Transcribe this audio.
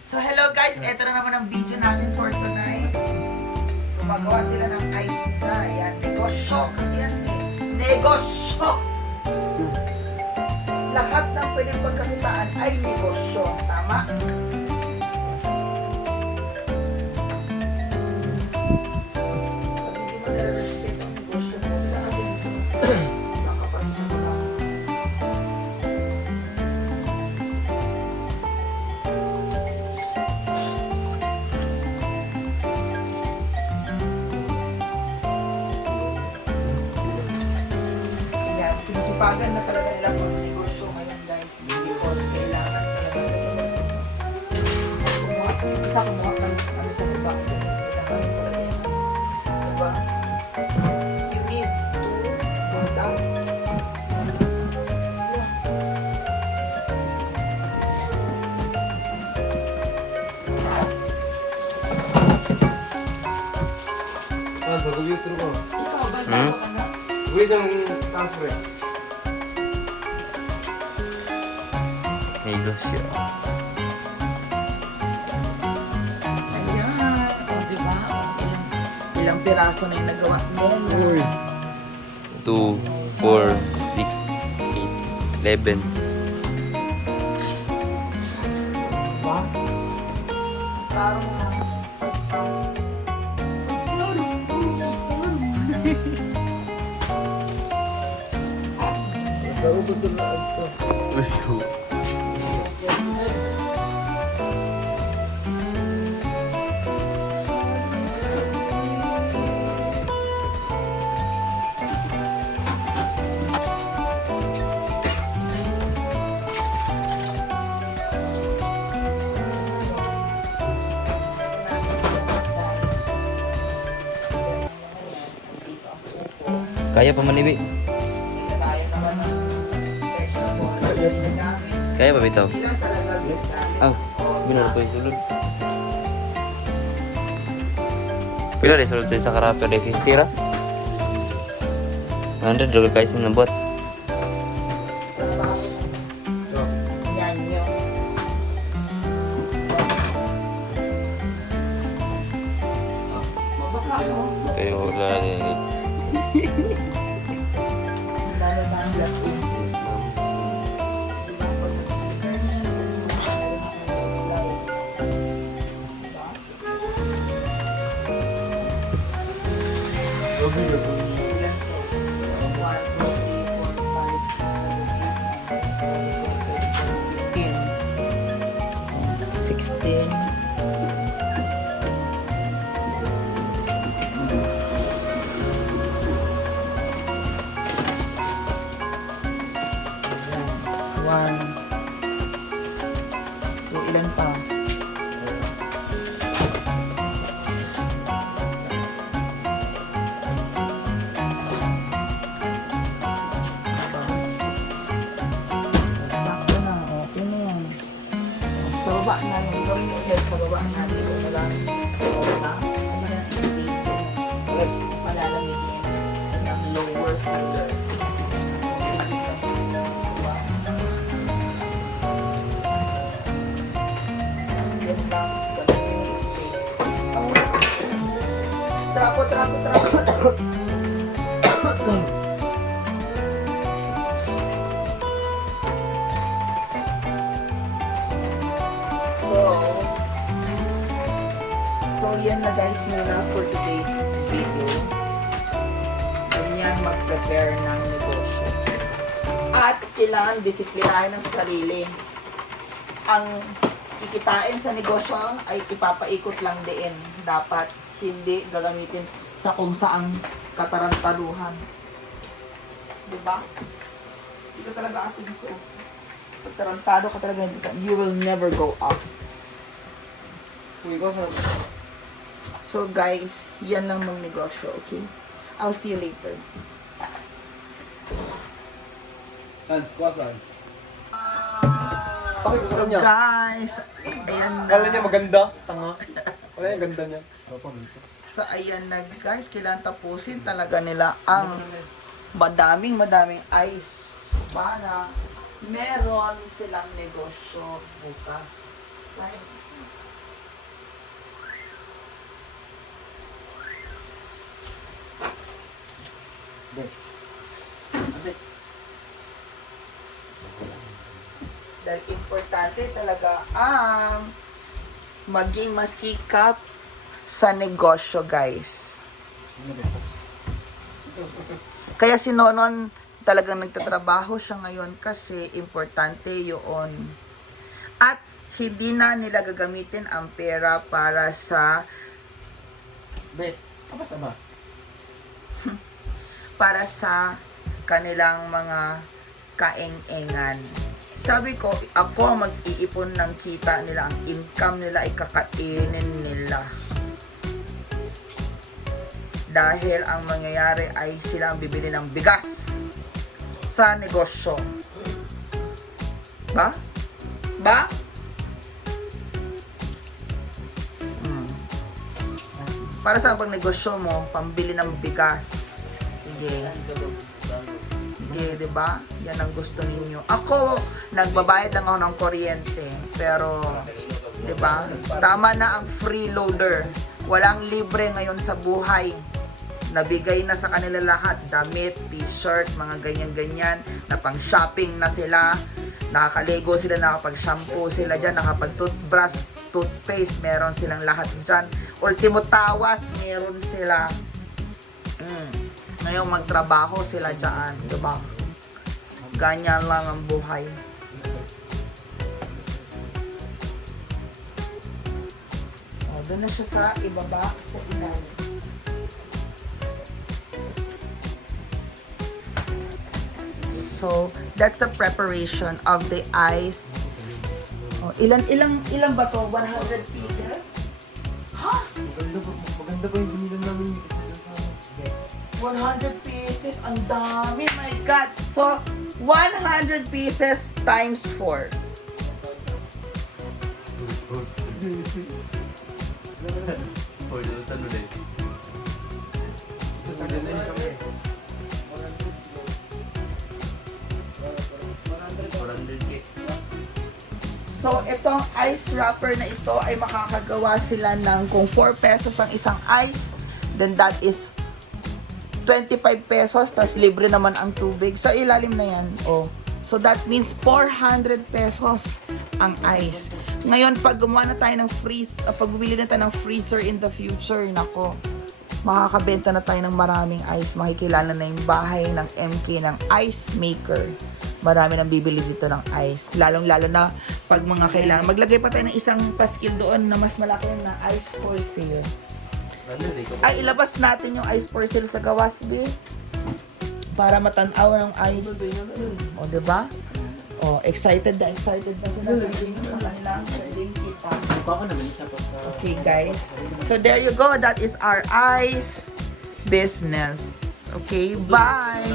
So hello guys, eto na naman ang video natin for tonight. Gumagawa sila ng ice nila. Yan, negosyo. Kasi yan eh. Negosyo! Lahat ng pwedeng pagkakitaan ay negosyo. Tama? Pag hindi mo nire-respeto ang negosyo mo, nila-against mo. Nakapag-isa mo lang. Kaya sinisipagan na talaga nila mag-negosyo ngayon guys. Because kailangan talaga kumuha. Isa kumuha ka ano sa baba. Kailangan talaga yan. Diba? You need to go down. Yeah. 난 저도 위에 들어가. Ikaw, ba Hmm? ka na? 우리 장 transfer. Negosyo. Ayan. O, diba? Ilang piraso na yung nagawa mo. 2, 4, 6, 8, 11. Diba? Parang Sa ubod doon na ads ko. Kaya pa man ibi. kaya naman ng vegetable. Gamit. Kaya pa bitaw. Ilang talaga gamit. Ah, binar ko yung sulod. Pila rin sulod sa karapper de 50 ra? 100 dolar guys yung nabot. Yan yun. Mabasa mo. Kaya wala rin. Lalo na ang lahat. One. So, ilan pa? Sakto na. Okay na yan. Sa baba na. Yung gawin mo ulit sa baba na. Dito mo lang. Sa baba. Ano na yung base? Yes. Palalamigin ng lower finger. Yan lang. Gamitin yung space. Trapo, trapo, trapo. So yan na guys muna for today's video. Ganyan mag-prepare ng negosyo. At kailangan disiplinahin ng sarili. Ang kikitain sa negosyo ay ipapaikot lang din. Dapat hindi gagamitin sa kung saang katarantaduhan. Diba? Hindi ka talaga asigso. Pag tarantado ka talaga, you will never go up. Uy, ko sa... So guys, yan lang mang negosyo, okay? I'll see you later. Hans, kuha sa Hans. So guys, ayan Kala niya na. maganda. Tanga. Kala niya ganda niya. So ayan na guys, kailangan tapusin talaga nila ang madaming ice para meron silang negosyo bukas. Dahil importante talaga ang maging masikap sa negosyo, guys. Kaya si Nonon talagang nagtatrabaho siya ngayon kasi importante yun. At hindi na nila gagamitin ang pera para sa para sa kanilang mga kaeng-engan. Sabi ko, ako ang mag-iipon ng kita nila, ang income nila ay kakainin nila. Dahil ang mangyayari ay sila ang bibili ng bigas sa negosyo. Ba? Ba? Para sa pag negosyo mo, pambili ng bigas. Sige. Sige, di ba? Yan ang gusto ninyo. Ako, nagbabayad lang ako ng kuryente. Pero, di ba? Tama na ang freeloader. Walang libre ngayon sa buhay. Nabigay na sa kanila lahat. Damit, t-shirt, mga ganyan-ganyan. Na pang shopping na sila. Nakakaligo sila, nakapag-shampoo sila dyan, nakapag-toothbrush, toothpaste, meron silang lahat dyan. Ultimo tawas, meron sila. Ngayon magtrabaho sila dyan, diba? Ganyan lang ang buhay. O, doon na siya sa ibaba, sa ilalim. So, that's the preparation of the ice. Oh, ilan ba to? 100 pieces? Ha? Maganda pa yung binila namin dito. 100 pieces? Ang dami, my God! So, 100 pieces times 4. So, itong ice wrapper na ito ay makakagawa sila ng kung 4 pesos ang isang ice, then that is 25 pesos, tas libre naman ang tubig. Sa ilalim na yan, oh. So, that means 400 pesos ang ice. Ngayon, pag gumawa na tayo ng pag bumili na tayo ng freezer in the future, nako, makakabenta na tayo ng maraming ice. Makikilala na yung bahay ng MK ng ice maker. Marami nang bibili dito ng ice. Lalong-lalo na pag mga kailangan. Maglagay pa tayo ng isang paskil doon na mas malaki na ice for sale. Ay, ilabas natin yung ice for sale sa gawas, B. Para matanaw ng ice. O, diba? O, excited na sila sa kanilang pwedeng kita. Okay, guys. So, there you go. That is our ice business. Okay, bye!